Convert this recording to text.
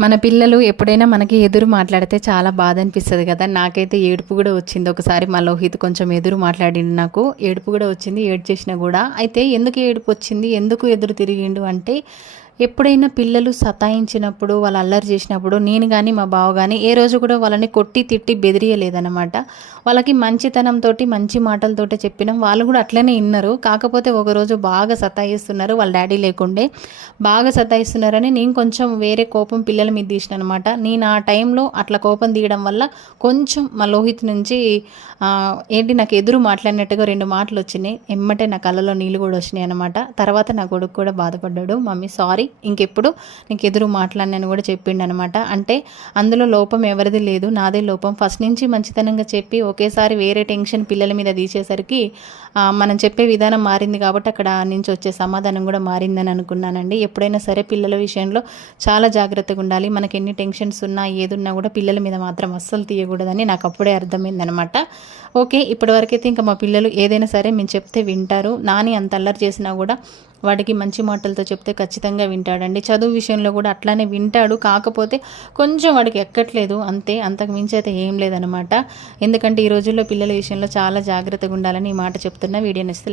మన పిల్లలు ఎప్పుడైనా మనకి ఎదురు మాట్లాడితే చాలా బాధ అనిపిస్తుంది కదా. నాకైతే ఏడుపు కూడా వచ్చింది. ఒకసారి మా లోహిత్ కొంచెం ఎదురు మాట్లాడిండు నాకు. ఏడుపు కూడా వచ్చింది. ఏడు చేసినా కూడా. అయితే ఎందుకు ఏడుపు వచ్చింది? ఎందుకు ఎదురు తిరిగిండు అంటే ఎప్పుడైనా పిల్లలు సతాయించినప్పుడు వాళ్ళు అల్లరి చేసినప్పుడు నేను కానీ మా బావ కానీ ఏ రోజు కూడా వాళ్ళని కొట్టి తిట్టి బెదిరియలేదనమాట వాళ్ళకి మంచితనంతో మంచి మాటలతోటి చెప్పినాం. వాళ్ళు కూడా అట్లనే విన్నారు కాకపోతే ఒకరోజు బాగా సతాయిస్తున్నారు. వాళ్ళ డాడీ లేకుండే బాగా సతాయిస్తున్నారని నేను కొంచెం వేరే కోపం పిల్లల మీద తీసిన అనమాట నేను ఆ టైంలో అట్లా కోపం తీయడం వల్ల కొంచెం మా లోహిత్ నుంచి ఏంటి నాకు ఎదురు మాట్లాడినట్టుగా రెండు మాటలు వచ్చినాయి. ఎమ్మటే నా కళ్ళలో నీళ్ళు కూడా వచ్చినాయి అనమాట తర్వాత నా కొడుకు కూడా బాధపడ్డాడు. మమ్మీ సారీ సారీ ఇంకెప్పుడు నీకు ఎదురు మాట్లాడినని కూడా చెప్పిండు అనమాట అంటే అందులో లోపం ఎవరిది లేదు నాదే లోపం. ఫస్ట్ నుంచి మంచితనంగా చెప్పి ఒకేసారి వేరే టెన్షన్ పిల్లల మీద తీసేసరికి మనం చెప్పే విధానం మారింది కాబట్టి అక్కడ నుంచి వచ్చే సమాధానం కూడా మారిందని అనుకున్నానండి. ఎప్పుడైనా సరే పిల్లల విషయంలో చాలా జాగ్రత్తగా ఉండాలి. మనకి ఎన్ని టెన్షన్స్ ఉన్నా ఏదున్నా కూడా పిల్లల మీద మాత్రం అస్సలు తీయకూడదని నాకు అప్పుడే అర్థమైందనమాట. ఓకే ఇప్పటివరకైతే ఇంకా మా పిల్లలు ఏదైనా సరే మేము చెప్తే వింటారు. నాని అంత అల్లరి చేసినా కూడా వాడికి మంచి మాటలతో చెప్తే ఖచ్చితంగా వింటాడండి. చదువు విషయంలో కూడా అట్లానే వింటాడు. కాకపోతే కొంచెం వాడికి ఎక్కట్లేదు. అంతే అంతకు మించి అయితే ఏం లేదనమాట ఎందుకంటే ఈ రోజుల్లో పిల్లల విషయంలో చాలా జాగ్రత్తగా ఉండాలని ఈ మాట చెప్తున్నా వీడియో నచ్చితే